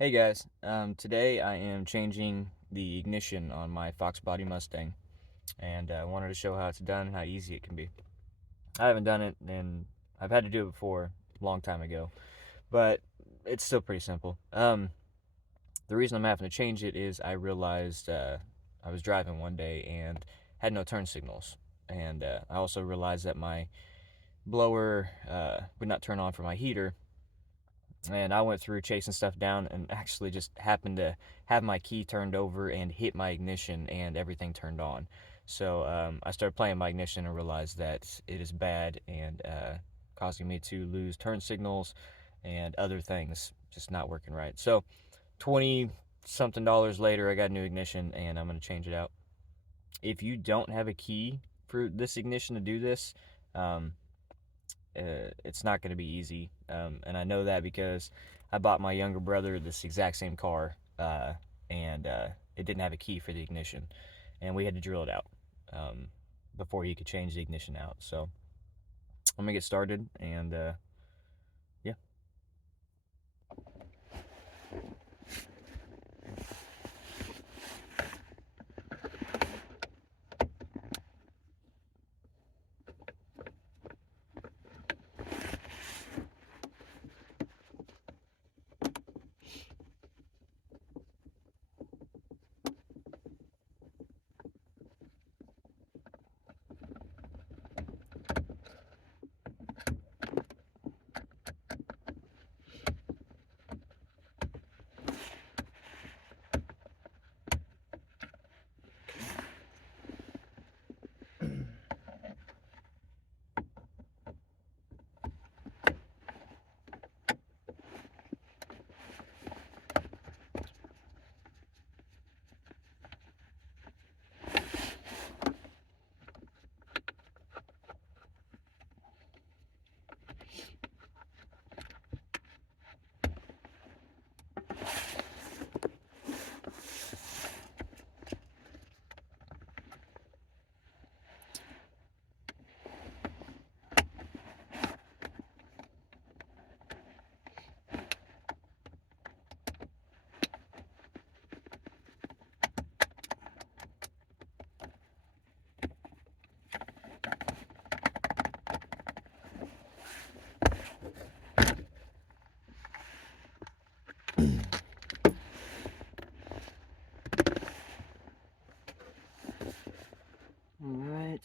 Hey guys, today I am changing the ignition on my Foxbody Mustang, and I wanted to show how it's done and how easy it can be. I haven't done it, and I've had to do it before, a long time ago, but it's still pretty simple. The reason I'm having to change it is I realized I was driving one day and had no turn signals, and I also realized that my blower would not turn on for my heater. And I went through chasing stuff down and actually just happened to have my key turned over and hit my ignition and everything turned on. So I started playing my ignition and realized that it is bad and causing me to lose turn signals and other things just not working right. So 20 something dollars later, I got a new ignition and I'm going to change it out. If you don't have a key for this ignition to do this, um, it's not going to be easy. And I know that because I bought my younger brother this exact same car, and it didn't have a key for the ignition, and we had to drill it out before he could change the ignition out. So I'm gonna get started, and yeah. All right.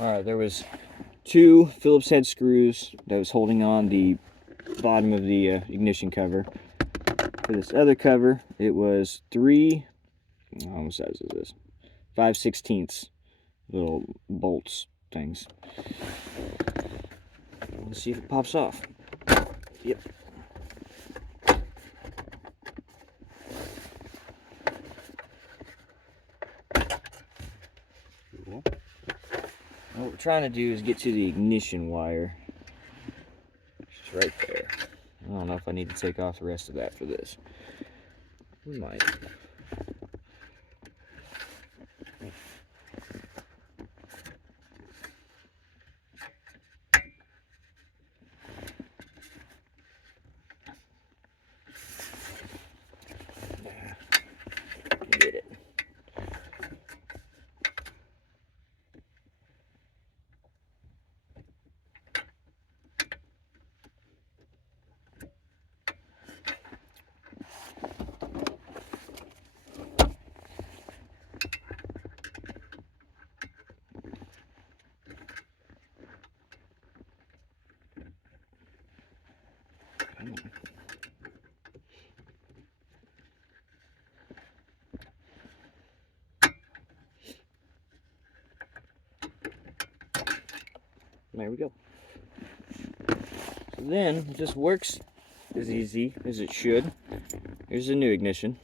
All right, there was two Phillips head screws that was holding on the bottom of the ignition cover. For this other cover, it was three, what size is this? 5/16 little bolts things. Let's see if it pops off. Yep. Cool. Now what we're trying to do is get to the ignition wire. It's right there. I don't know if I need to take off the rest of that for this. We might. Get it. There we go. So then it just works as easy as it should. Here's the new ignition.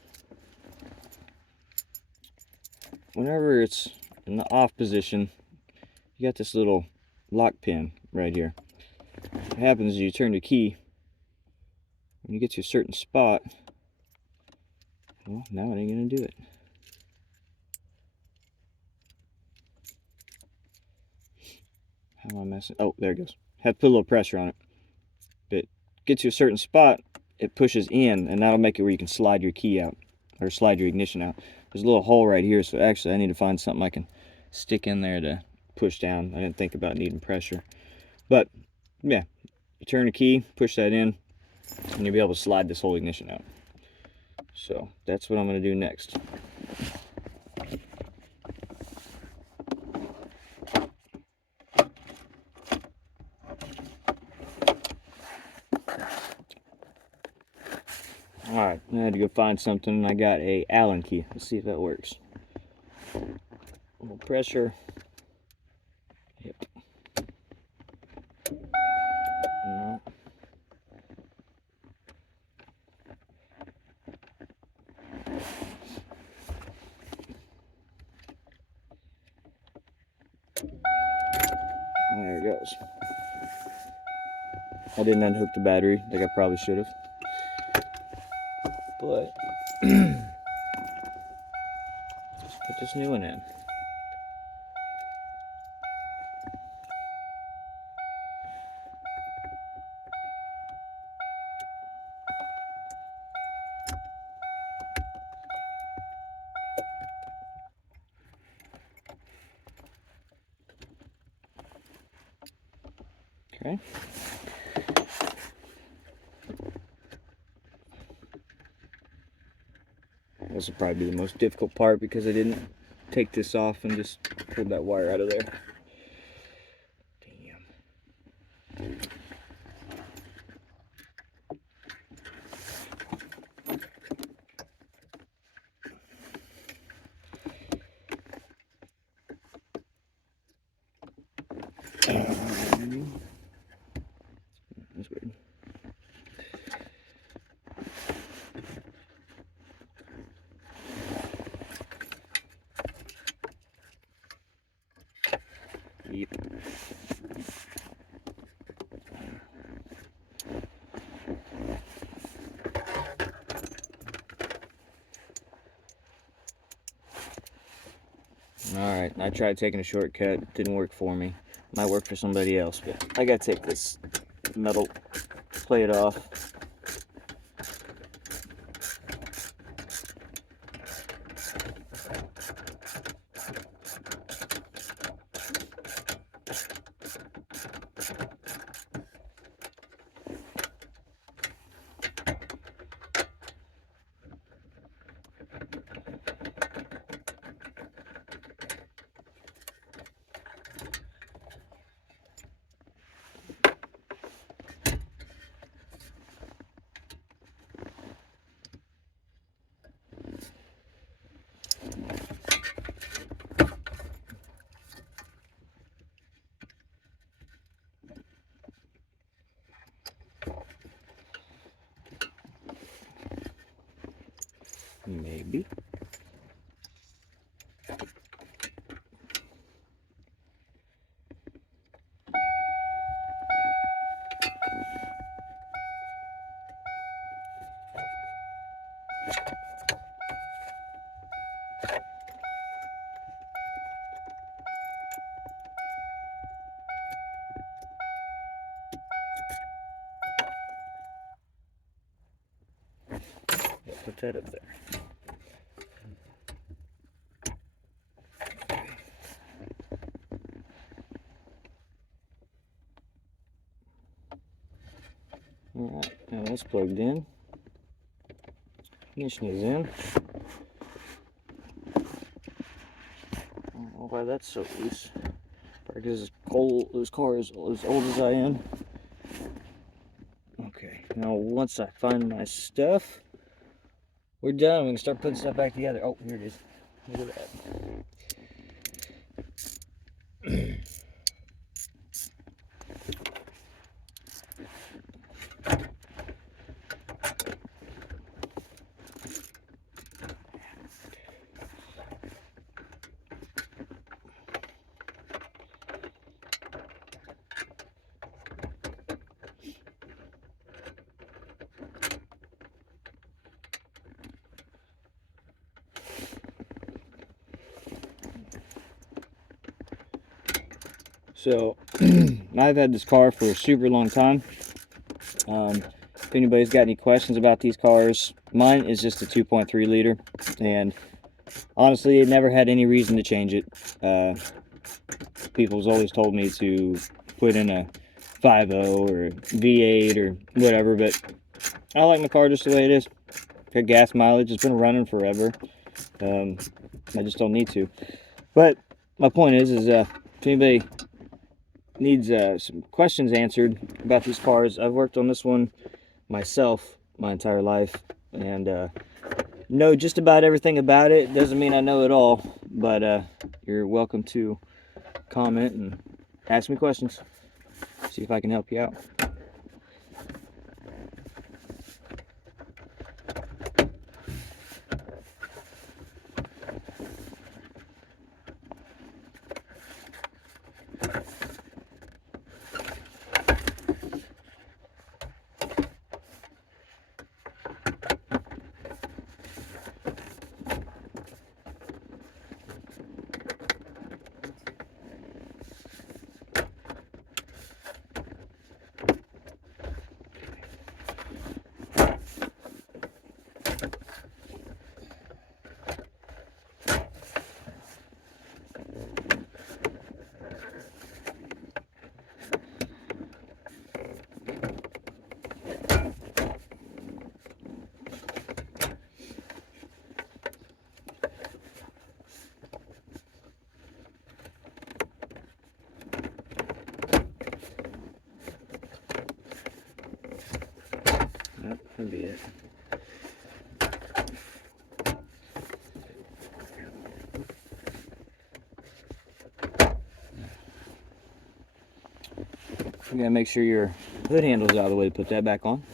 Whenever it's in the off position, you got this little lock pin right here. What happens is you turn the key, when you get to a certain spot, well, now it ain't gonna do it. How am I messing? Oh, there it goes. Have to put a little pressure on it. But get to a certain spot, it pushes in, and that'll make it where you can slide your key out, or slide your ignition out. There's a little hole right here, so actually I need to find something I can stick in there to push down. I didn't think about needing pressure. But, yeah, you turn the key, push that in, and you'll be able to slide this whole ignition out. So, that's what I'm going to do next. Alright, I had to go find something, and I got a Allen key. Let's see if that works. A little pressure. Yep. No. There it goes. I didn't unhook the battery like I probably should have. But let's put this new one in. Okay. This will probably be the most difficult part because I didn't take this off and just pulled that wire out of there. Damn. That's weird. Yep. Alright, I tried taking a shortcut, didn't work for me. Might work for somebody else, but I gotta take this metal plate off. put that up there. Alright, now that's plugged in. Ignition is in. I don't know why that's so loose. Probably because this car is as old as I am. Okay, now once I find my stuff, we're done. We can start putting stuff back together. Oh, here it is. Look at that. So, I've had this car for a super long time. If anybody's got any questions about these cars, mine is just a 2.3 liter, and honestly, it never had any reason to change it. People's always told me to put in a 5.0 or a V8 or whatever, but I like my car just the way it is. Got gas mileage, it's been running forever. I just don't need to. But my point is if anybody needs some questions answered about these cars, I've worked on this one myself my entire life, and know just about everything about it. Doesn't mean I know it all, but you're welcome to comment and ask me questions. See if I can help you out. That'd be it. You gotta make sure your hood handle's out of the way to put that back on.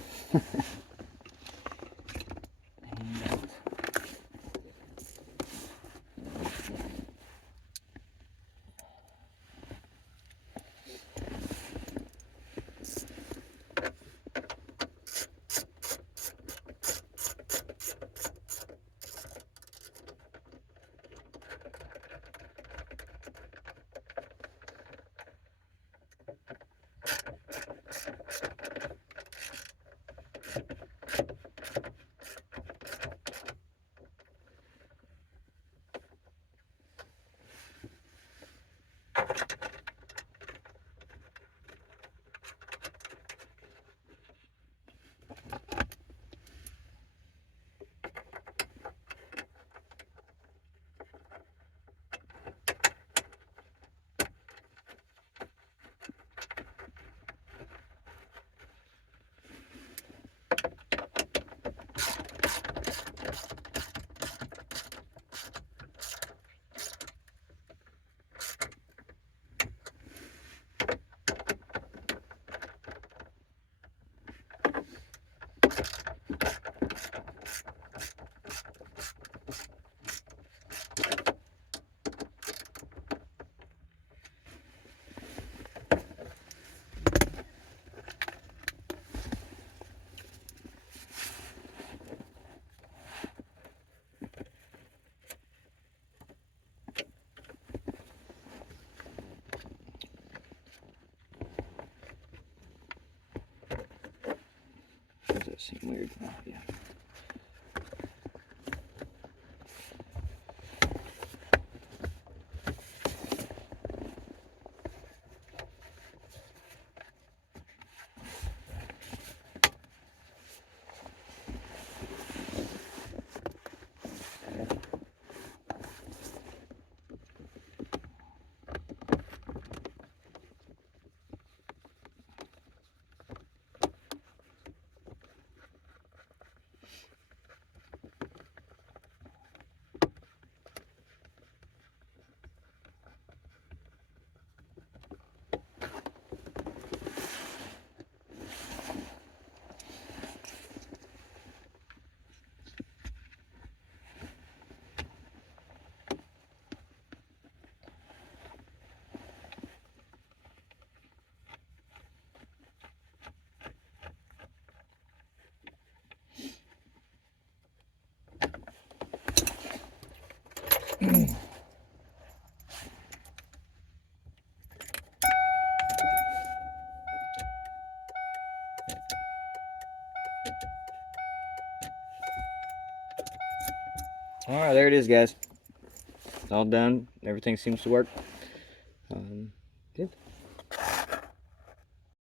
Does that seem weird? Oh, yeah. Alright, there it is, guys. It's all done. Everything seems to work. Good.